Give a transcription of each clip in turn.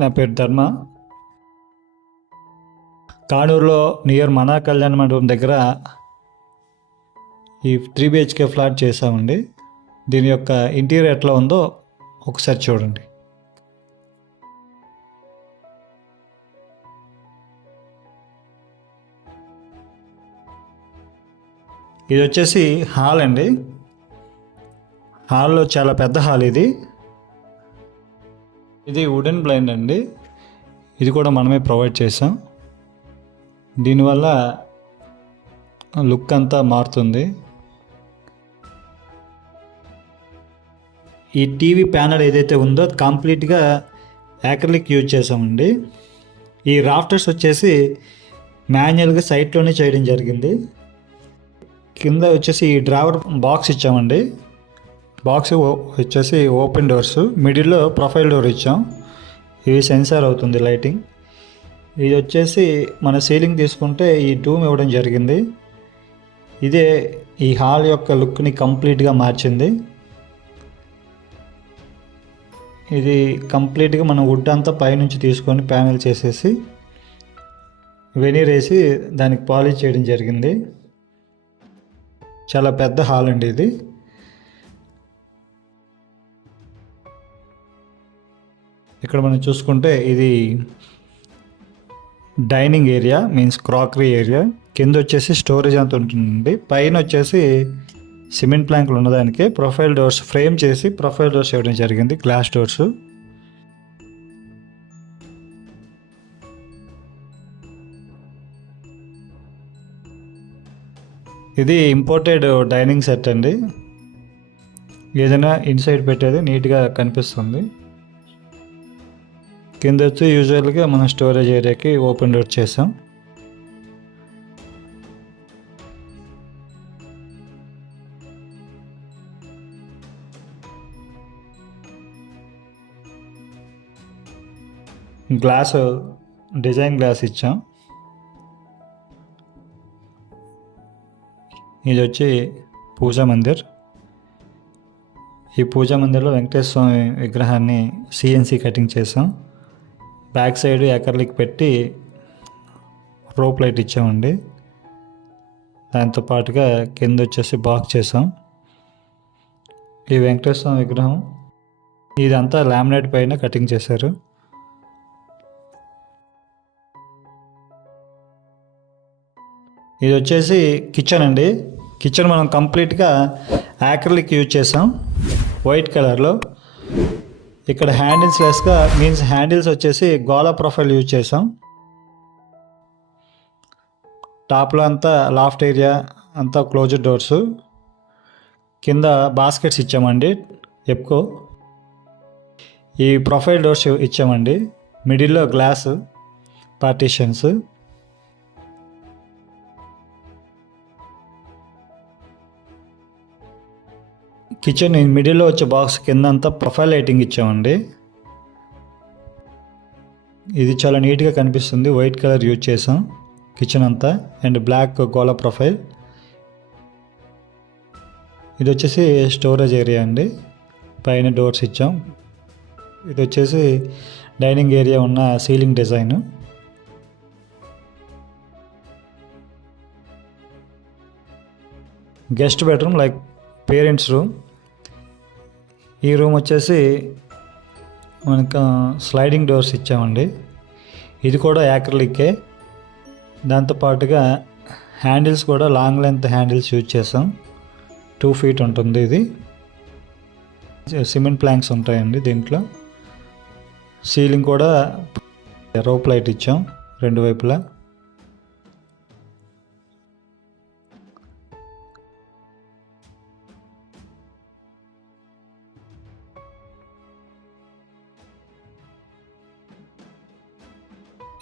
నా పేరు ధర్మ. కానూరులో నియర్ మనా కళ్యాణ మండపం దగ్గర ఈ 3 BHK ఫ్లాట్ చేసామండి. దీని యొక్క ఇంటీరియర్ ఎట్లా ఉందో ఒకసారి చూడండి. ఇది వచ్చేసి హాల్ అండి. హాల్లో చాలా పెద్ద హాల్ ఇది వుడెన్ బ్లైండ్ అండి. ఇది కూడా మనమే ప్రొవైడ్ చేసాం. దీనివల్ల లుక్ అంతా మారుతుంది. ఈ టీవీ ప్యానల్ ఏదైతే ఉందో కంప్లీట్గా యాక్రిలిక్ యూజ్ చేసామండి. ఈ రాఫ్టర్స్ వచ్చేసి మాన్యువల్గా సైట్లోనే చేయడం జరిగింది. కింద వచ్చేసి ఈ డ్రావర్ బాక్స్ ఇచ్చామండి. బాక్స్ వచ్చేసి ఓపెన్ డోర్స్, మిడిల్లో ప్రొఫైల్ డోర్ ఇచ్చాం. ఇవి సెన్సార్ అవుతుంది లైటింగ్. ఇది వచ్చేసి మన సీలింగ్ తీసుకుంటే ఈ డూమ్ ఇవ్వడం జరిగింది. ఇదే ఈ హాల్ యొక్క లుక్ని కంప్లీట్గా మార్చింది. ఇది కంప్లీట్గా మనం వుడ్ అంతా పైనుంచి తీసుకొని ప్యానెల్ చేసేసి వెనీర్ వేసి దానికి పాలిష్ చేయడం జరిగింది. చాలా పెద్ద హాల్ అండి ఇది. ఇక్కడ మనం చూసుకుంటే ఇది dining area, means crockery area. కింద వచ్చేసి స్టోరేజ్ అంత ఉంటుంది. పైన వచ్చేసి సిమెంట్ ప్లాంకులు ఉన్నదానికి ప్రొఫైల్ డోర్స్ ఫ్రేమ్ చేసి ప్రొఫైల్ డోర్స్ వేయడం జరిగింది, గ్లాస్ డోర్స్. ఇది ఇంపోర్టెడ్ డైనింగ్ సెట్ అండి. ఏదైనా ఇన్సైడ్ పెట్టేది నీట్గా కనిపిస్తుంది. కింద వచ్చి యూజువల్గా మనం స్టోరేజ్ ఏరియాకి ఓపెన్ డోర్ చేసాం. గ్లాస్ డిజైన్ గ్లాస్ ఇచ్చాం. ఇది వచ్చి పూజా మందిర్. ఈ పూజా మందిర్లో వెంకటేశ్వర స్వామి విగ్రహాన్ని CNC కటింగ్ చేసాం. బ్యాక్ సైడ్ యాక్రిలిక్ పెట్టి రోప్ లైట్ ఇచ్చామండి. దాంతోపాటుగా కింద వచ్చేసి బాక్స్ చేసాం. ఈ వెంకటేశ్వర స్వామి విగ్రహం ఇదంతా లామినేట్ పైన కటింగ్ చేశారు. ఇది వచ్చేసి కిచెన్ అండి. కిచెన్ మనం కంప్లీట్గా యాక్రిలిక్ యూజ్ చేసాం వైట్ కలర్లో. ఇక్కడ హ్యాండిల్స్ లెస్గా, మీన్స్ హ్యాండిల్స్ వచ్చేసి గోలా ప్రొఫైల్ యూజ్ చేసాం. టాప్లో అంతా లాఫ్ట్ ఏరియా అంతా క్లోజ్డ్ డోర్స్. కింద బాస్కెట్స్ ఇచ్చామండి ఎప్కో. ఈ ప్రొఫైల్ డోర్స్ ఇచ్చామండి. మిడిల్లో గ్లాస్ పార్టీషన్స్. కిచెన్ మిడిల్లో వచ్చే బాక్స్ కింద అంతా ప్రొఫైల్ లైటింగ్ ఇచ్చామండి. ఇది చాలా నీట్గా కనిపిస్తుంది. వైట్ కలర్ యూజ్ చేసాం కిచెన్ అంతా, అండ్ బ్లాక్ గోలా ప్రొఫైల్. ఇది వచ్చేసి స్టోరేజ్ ఏరియా అండి. పైన డోర్స్ ఇచ్చాం. ఇది వచ్చేసి డైనింగ్ ఏరియా ఉన్న ceiling design. Guest bedroom like parents room. ఈ రూమ్ వచ్చేసి మనకు స్లైడింగ్ డోర్స్ ఇచ్చామండి. ఇది కూడా యాక్రిలిక్కే. దాంతోపాటుగా హ్యాండిల్స్ కూడా లాంగ్ లెంత్ హ్యాండిల్స్ యూజ్ చేసాం. 2 feet ఉంటుంది. ఇది సిమెంట్ ప్లాంక్స్ ఉంటాయండి దీంట్లో. సీలింగ్ కూడా రోప్ లైట్ ఇచ్చాం 2 వైపులా.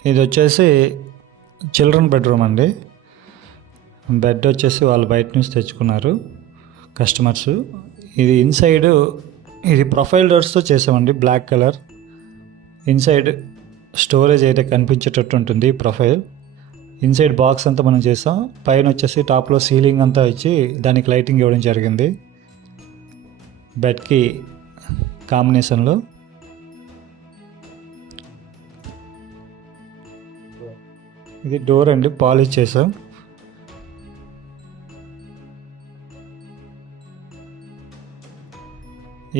ఇది వచ్చేసి చిల్డ్రన్ బెడ్రూమ్ అండి. బెడ్ వచ్చేసి వాళ్ళు బయట నుంచి తెచ్చుకున్నారు కస్టమర్స్. ఇది ఇన్సైడ్ ఇది ప్రొఫైల్ డోర్స్తో చేసామండి, black colour. Inside storage area కనిపించేటట్టు ఉంటుంది ప్రొఫైల్. ఇన్సైడ్ బాక్స్ అంతా మనం చేసాం. పైన వచ్చేసి టాప్లో సీలింగ్ అంతా ఇచ్చి దానికి లైటింగ్ ఇవ్వడం జరిగింది బెడ్కి కాంబినేషన్లో. ఇది డోర్ అండి, పాలిష్ చేసాం.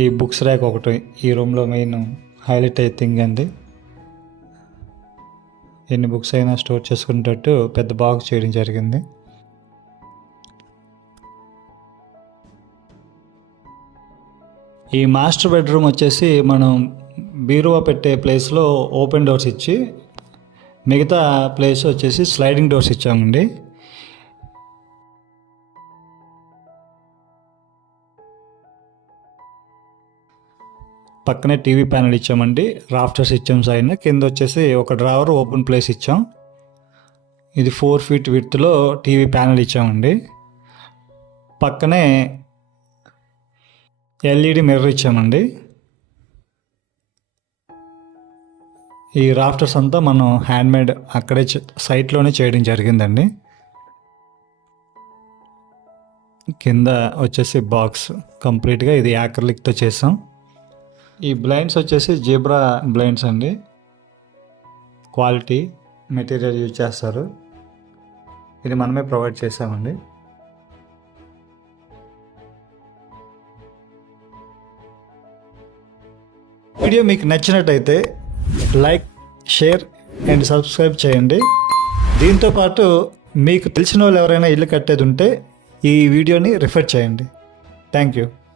ఈ బుక్స్ ర్యాక్ ఒకటి ఈ రూమ్లో మెయిన్ హైలైట్ అయ్యే థింగ్ అండి. ఎన్ని బుక్స్ అయినా స్టోర్ చేసుకునేటట్టు పెద్ద బాక్స్ చేయడం జరిగింది. ఈ మాస్టర్ బెడ్రూమ్ వచ్చేసి మనం బీరువా పెట్టే ప్లేస్లో ఓపెన్ డోర్స్ ఇచ్చి, మిగతా ప్లేస్ వచ్చేసి స్లైడింగ్ డోర్స్ ఇచ్చామండి. పక్కనే టీవీ ప్యానెల్ ఇచ్చామండి. రాఫ్టర్స్ ఇచ్చాం సైడ్న. కింద వచ్చేసి ఒక డ్రావర్ ఓపెన్ ప్లేస్ ఇచ్చాం. ఇది 4 feet విడ్త్లో టీవీ ప్యానెల్ ఇచ్చామండి. పక్కనే ఎల్ఈడి మిర్రర్ ఇచ్చామండి. ఈ రాఫ్టర్స్ అంతా మనం హ్యాండ్మేడ్ అక్కడే సైట్లోనే చేయడం జరిగిందండి. కింద వచ్చేసి బాక్స్ కంప్లీట్గా ఇది యాక్రిలిక్తో చేసాం. ఈ బ్లైండ్స్ వచ్చేసి జీబ్రా బ్లైండ్స్ అండి. క్వాలిటీ మెటీరియల్ యూజ్ చేస్తారు. ఇది మనమే ప్రొవైడ్ చేసామండి. వీడియో మీకు నచ్చినట్టయితే లైక్, షేర్ అండ్ సబ్స్క్రైబ్ చేయండి. దీంతోపాటు మీకు తెలిసిన వాళ్ళు ఎవరైనా ఇల్లు కట్టేది ఉంటే ఈ వీడియోని రిఫర్ చేయండి. Thank you.